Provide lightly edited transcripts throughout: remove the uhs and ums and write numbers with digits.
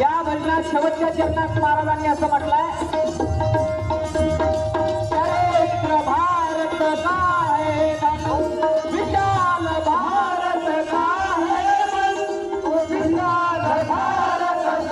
या भजनात शेवटच्या चरणात महाराजांनी असं म्हटलंय, चरित्र भारत का है विशाल भारत का है विशाल भारत का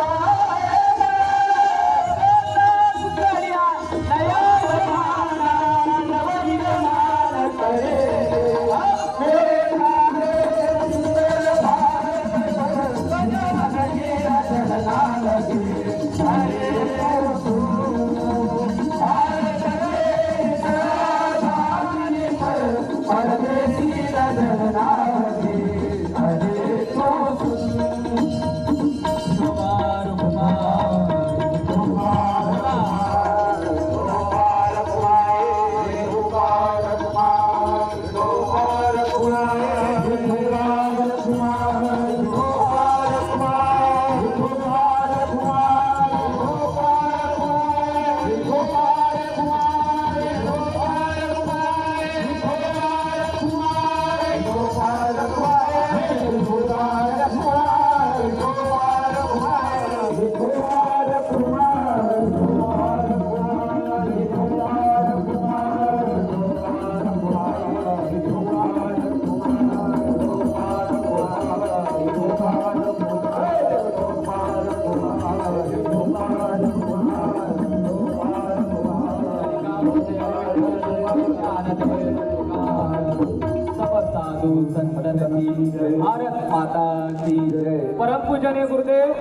भारत माता की जय। परम पूजनीय गुरुदेव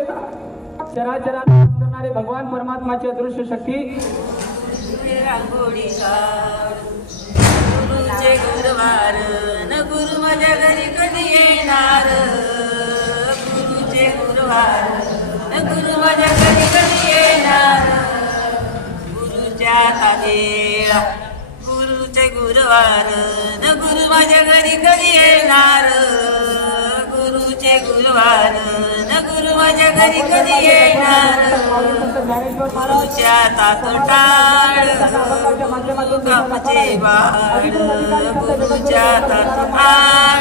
चराचरात करणारे भगवान परमात्माची अदृश्य शक्ती गुरुचे गुरुवार न गुरु माझ्या घरी कधी येणार, गुरुचे गुरुवार न गुरु माझ्या घरी कधी येणार, गुरुच्या ताजेळा गुरुचे गुरुवार न गुरु माझ्या घरी कधी येणार, गुरुचे गुरुवार न गुरु माझ्या घरी कधी येणार, गुरुच्या तातोटाळ कामचे बाळ, गुरुच्या तातोटाळ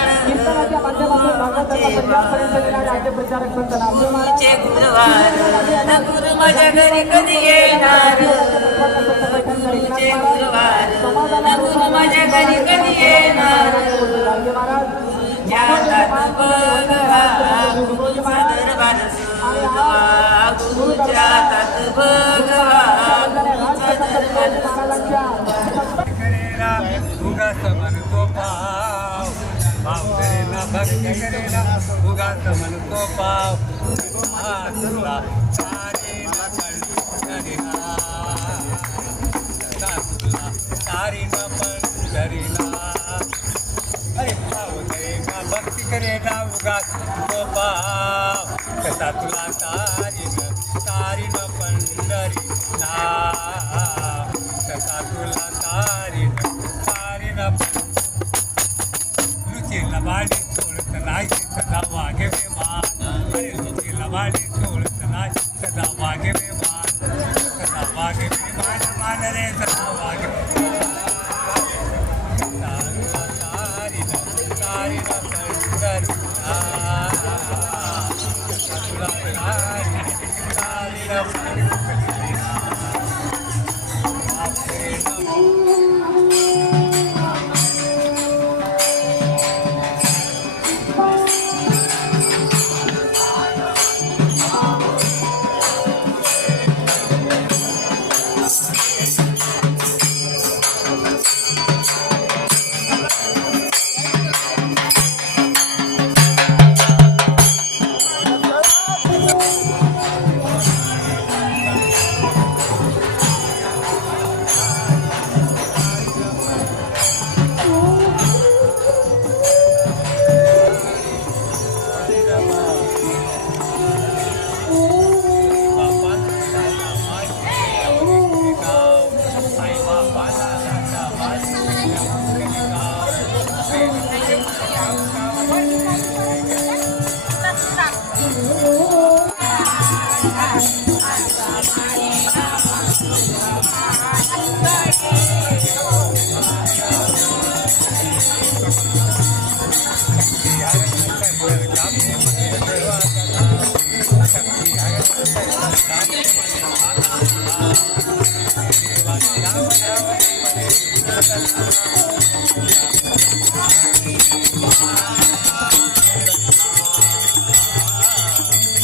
कामचे बाळ, गुरुचे गुरुवार न गुरु माझ्या घरी कधी येणार, गुरुचे गुरुवार न गुरु माझ्या घरी कधी येणार, गुरुच्या तात बघवा गुरुचा दरबार सोगवा, गुरुच्या तात बघवा गुरुचा दरबार सोगवा, करेला उगाच म्हणतो पाव पाव करेला भक्त करेला उगाच म्हणतो पाव तुला सारे ना करीना तुला सारी न पण करीना, अरे पाव करेगा भक्ती करेगा उगाच तो पाव कसा तुला तारी न पंढरीना, कसा तुला तारी न रुची लबाडी सोडत नाही सदा वागे बेमान, अरे रुची लबाडी सोडत नाही सदा वागे बेमान, सदा वागे बेमान मान रे सदा वागे तारी न पंढरीना, कसा तुला तारी न पंढरीना।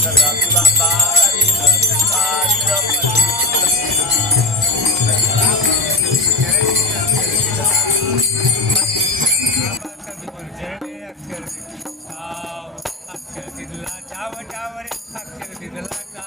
सदा तुला तारी